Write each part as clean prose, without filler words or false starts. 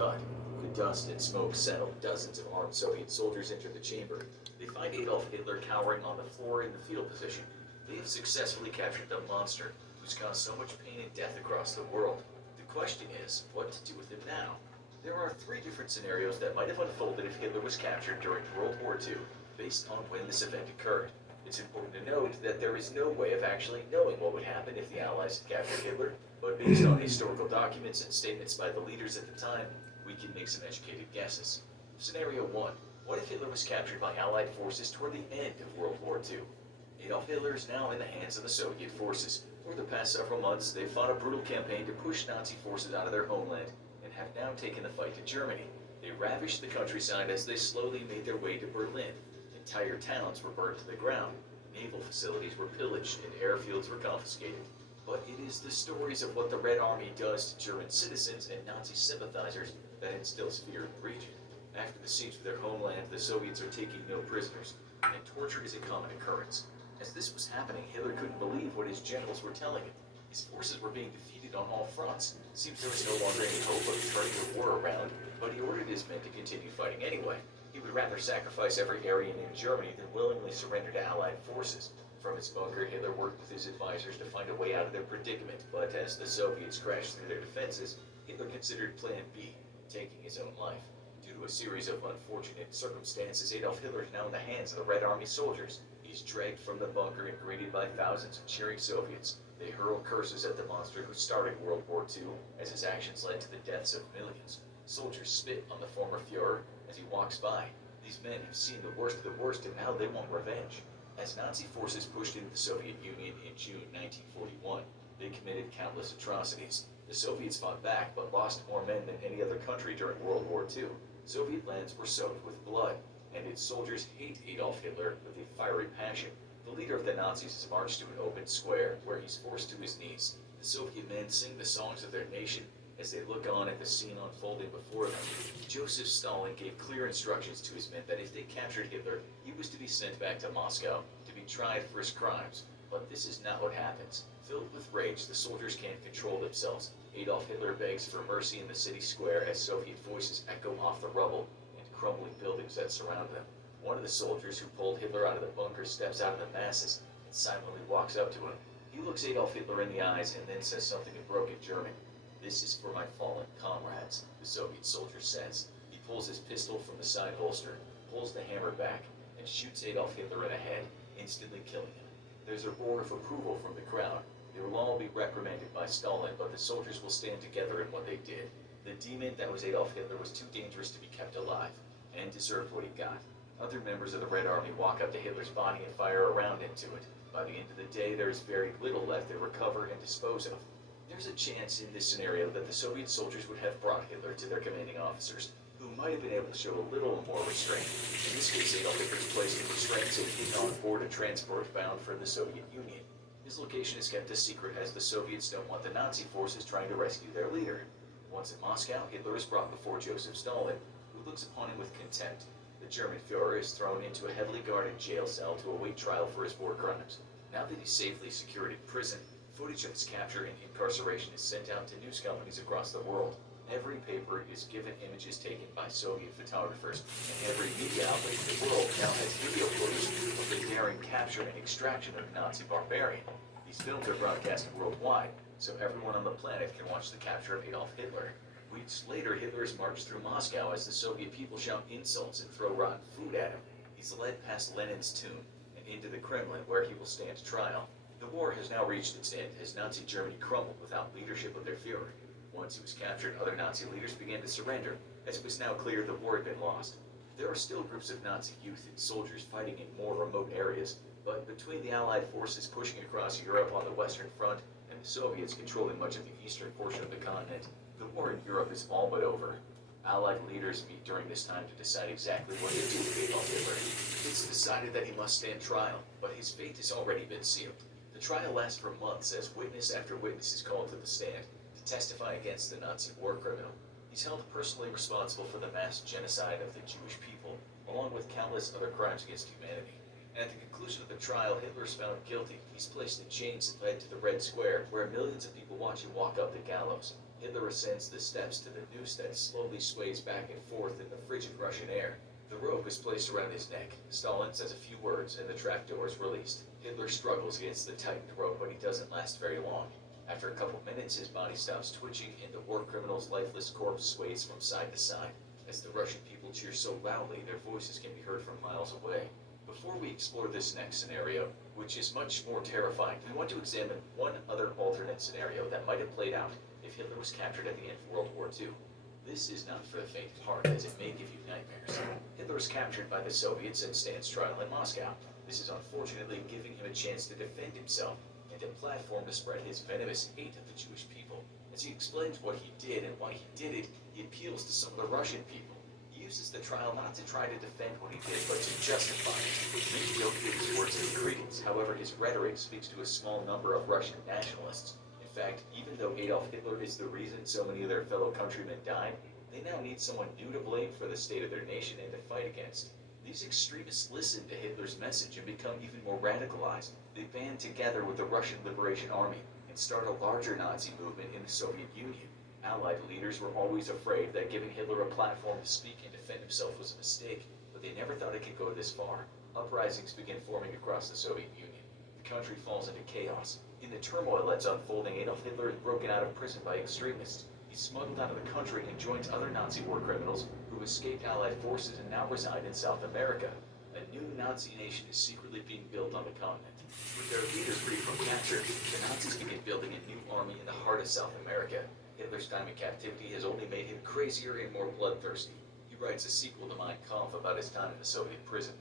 thud. The dust and smoke settled. Dozens of armed Soviet soldiers enter the chamber. They find Adolf Hitler cowering on the floor in the fetal position. They have successfully captured the monster who's caused so much pain and death across the world. The question is, what to do with him now? There are three different scenarios that might have unfolded if Hitler was captured during World War II, based on when this event occurred. It's important to note that there is no way of actually knowing what would happen if the Allies had captured Hitler, but based on historical documents and statements by the leaders at the time, we can make some educated guesses. Scenario 1. What if Hitler was captured by Allied forces toward the end of World War II? Adolf Hitler is now in the hands of the Soviet forces. For the past several months, they've fought a brutal campaign to push Nazi forces out of their homeland and have now taken the fight to Germany. They ravished the countryside as they slowly made their way to Berlin. Entire towns were burned to the ground, naval facilities were pillaged, and airfields were confiscated. But it is the stories of what the Red Army does to German citizens and Nazi sympathizers that instills fear in the region. After the siege of their homeland, the Soviets are taking no prisoners, and torture is a common occurrence. As this was happening, Hitler couldn't believe what his generals were telling him. His forces were being defeated on all fronts. It seems there was no longer any hope of turning the war around, but he ordered his men to continue fighting anyway. He would rather sacrifice every Aryan in Germany than willingly surrender to Allied forces. From his bunker, Hitler worked with his advisors to find a way out of their predicament, but as the Soviets crashed through their defenses, Hitler considered Plan B, taking his own life. Due to a series of unfortunate circumstances, Adolf Hitler is now in the hands of the Red Army soldiers. He's dragged from the bunker and greeted by thousands of cheering Soviets. They hurl curses at the monster who started World War II, as his actions led to the deaths of millions. Soldiers spit on the former Fuhrer as he walks by. These men have seen the worst of the worst, and now they want revenge. As Nazi forces pushed into the Soviet Union in June 1941, they committed countless atrocities. The Soviets fought back, but lost more men than any other country during World War II. Soviet lands were soaked with blood, and its soldiers hate Adolf Hitler with a fiery passion. The leader of the Nazis is marched to an open square, where he's forced to his knees. The Soviet men sing the songs of their nation as they look on at the scene unfolding before them. Joseph Stalin gave clear instructions to his men that if they captured Hitler, he was to be sent back to Moscow to be tried for his crimes. But this is not what happens. Filled with rage, the soldiers can't control themselves. Adolf Hitler begs for mercy in the city square as Soviet voices echo off the rubble and crumbling buildings that surround them. One of the soldiers who pulled Hitler out of the bunker steps out of the masses and silently walks up to him. He looks Adolf Hitler in the eyes and then says something in broken German. "This is for my fallen comrades," the Soviet soldier says. He pulls his pistol from the side holster, pulls the hammer back, and shoots Adolf Hitler in the head, instantly killing him. There's a roar of approval from the crowd. They will all be reprimanded by Stalin, but the soldiers will stand together in what they did. The demon that was Adolf Hitler was too dangerous to be kept alive, and deserved what he got. Other members of the Red Army walk up to Hitler's body and fire a round into it. By the end of the day, there is very little left to recover and dispose of. There's a chance in this scenario that the Soviet soldiers would have brought Hitler to their commanding officers, who might have been able to show a little more restraint. In this case, Adolf Hitler is placed in restraints and hidden on board a transport bound for the Soviet Union. His location is kept a secret as the Soviets don't want the Nazi forces trying to rescue their leader. Once in Moscow, Hitler is brought before Joseph Stalin, who looks upon him with contempt. The German Fuhrer is thrown into a heavily guarded jail cell to await trial for his war crimes. Now that he's safely secured in prison, footage of his capture and incarceration is sent out to news companies across the world. Every paper is given images taken by Soviet photographers, and every media outlet in the world now has video footage of the daring capture and extraction of the Nazi barbarian. These films are broadcast worldwide, so everyone on the planet can watch the capture of Adolf Hitler. Weeks later, Hitler is marched through Moscow as the Soviet people shout insults and throw rotten food at him. He's led past Lenin's tomb and into the Kremlin, where he will stand trial. The war has now reached its end as Nazi Germany crumbled without leadership of their Fuhrer. Once he was captured, other Nazi leaders began to surrender, as it was now clear the war had been lost. There are still groups of Nazi youth and soldiers fighting in more remote areas, but between the Allied forces pushing across Europe on the Western Front and the Soviets controlling much of the eastern portion of the continent, the war in Europe is all but over. Allied leaders meet during this time to decide exactly what to do with Adolf Hitler. It's decided that he must stand trial, but his fate has already been sealed. The trial lasts for months as witness after witness is called to the stand to testify against the Nazi war criminal. He's held personally responsible for the mass genocide of the Jewish people, along with countless other crimes against humanity. And at the conclusion of the trial, Hitler is found guilty. He's placed in chains that led to the Red Square, where millions of people watch him walk up the gallows. Hitler ascends the steps to the noose that slowly sways back and forth in the frigid Russian air. The rope is placed around his neck. Stalin says a few words and the trapdoor is released. Hitler struggles against the tightened rope, but he doesn't last very long. After a couple minutes, his body stops twitching and the war criminal's lifeless corpse sways from side to side. As the Russian people cheer so loudly, their voices can be heard from miles away. Before we explore this next scenario, which is much more terrifying, we want to examine one other alternate scenario that might have played out if Hitler was captured at the end of World War II. This is not for the faint of heart, as it may give you nightmares. Hitler is captured by the Soviets and stands trial in Moscow. This is unfortunately giving him a chance to defend himself and a platform to spread his venomous hate of the Jewish people. As he explains what he did and why he did it, he appeals to some of the Russian people. He uses the trial not to try to defend what he did, but to justify it. Many don't give his words any credence. However, his rhetoric speaks to a small number of Russian nationalists. In fact, even though Adolf Hitler is the reason so many of their fellow countrymen died, they now need someone new to blame for the state of their nation and to fight against. These extremists listen to Hitler's message and become even more radicalized. They band together with the Russian Liberation Army and start a larger Nazi movement in the Soviet Union. Allied leaders were always afraid that giving Hitler a platform to speak and defend himself was a mistake, but they never thought it could go this far. Uprisings begin forming across the Soviet Union. The country falls into chaos. In the turmoil that's unfolding, Adolf Hitler is broken out of prison by extremists. He's smuggled out of the country and joins other Nazi war criminals who escaped Allied forces and now reside in South America. A new Nazi nation is secretly being built on the continent. With their leaders freed from capture, the Nazis begin building a new army in the heart of South America. Hitler's time in captivity has only made him crazier and more bloodthirsty. He writes a sequel to Mein Kampf about his time in the Soviet prison.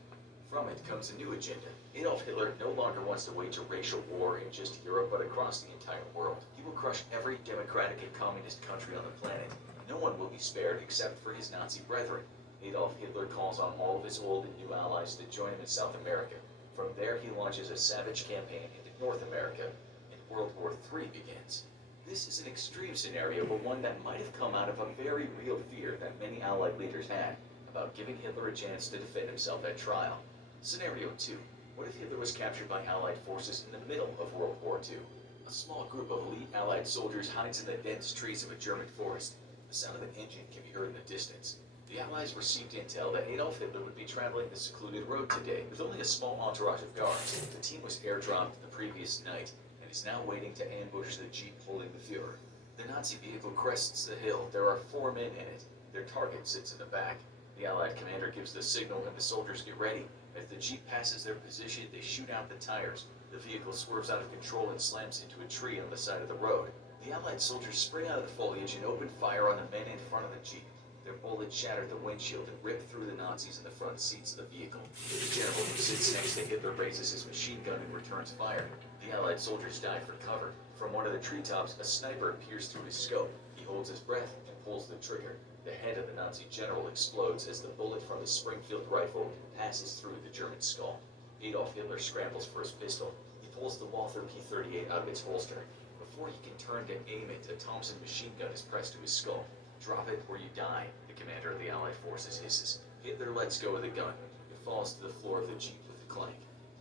From it comes a new agenda. Adolf Hitler no longer wants to wage a racial war in just Europe, but across the entire world. He will crush every democratic and communist country on the planet. No one will be spared except for his Nazi brethren. Adolf Hitler calls on all of his old and new allies to join him in South America. From there, he launches a savage campaign into North America, and World War III begins. This is an extreme scenario, but one that might have come out of a very real fear that many Allied leaders had about giving Hitler a chance to defend himself at trial. Scenario 2. What if Hitler was captured by Allied forces in the middle of World War II? A small group of elite Allied soldiers hides in the dense trees of a German forest. The sound of an engine can be heard in the distance. The Allies received intel that Adolf Hitler would be traveling the secluded road today with only a small entourage of guards. The team was airdropped the previous night and is now waiting to ambush the jeep holding the Fuhrer. The Nazi vehicle crests the hill. There are 4 men in it. Their target sits in the back. The Allied commander gives the signal and the soldiers get ready. As the jeep passes their position, they shoot out the tires. The vehicle swerves out of control and slams into a tree on the side of the road. The Allied soldiers spring out of the foliage and open fire on the men in front of the jeep. Their bullets shatter the windshield and rip through the Nazis in the front seats of the vehicle. The general who sits next to Hitler raises his machine gun and returns fire. The Allied soldiers dive for cover. From one of the treetops, a sniper peers through his scope. He holds his breath and pulls the trigger. The head of the Nazi general explodes as the bullet from the Springfield rifle passes through the German skull. Adolf Hitler scrambles for his pistol. He pulls the Walther P-38 out of its holster. Before he can turn to aim it, a Thompson machine gun is pressed to his skull. "Drop it or you die," the commander of the Allied forces hisses. Hitler lets go of the gun. It falls to the floor of the jeep with a clank.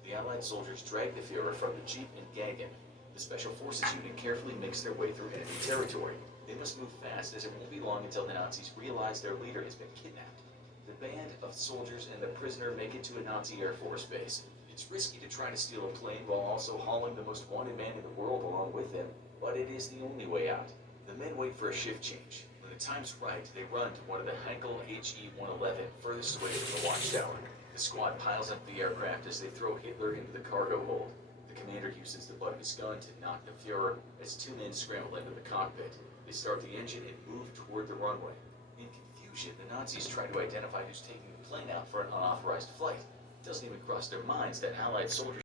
The Allied soldiers drag the Fuhrer from the jeep and gag him. The Special Forces unit carefully makes their way through enemy territory. They must move fast, as it won't be long until the Nazis realize their leader has been kidnapped. The band of soldiers and the prisoner make it to a Nazi Air Force base. It's risky to try to steal a plane while also hauling the most wanted man in the world along with him, but it is the only way out. The men wait for a shift change. When the time's right, they run to one of the Heinkel HE-111 furthest away from the watchtower. The squad piles up the aircraft as they throw Hitler into the cargo hold. The commander uses the butt of his gun to knock the Fuhrer as 2 men scramble into the cockpit. They start the engine and move toward the runway. In confusion, the Nazis try to identify who's taking the plane out for an unauthorized flight. It doesn't even cross their minds that Allied soldiers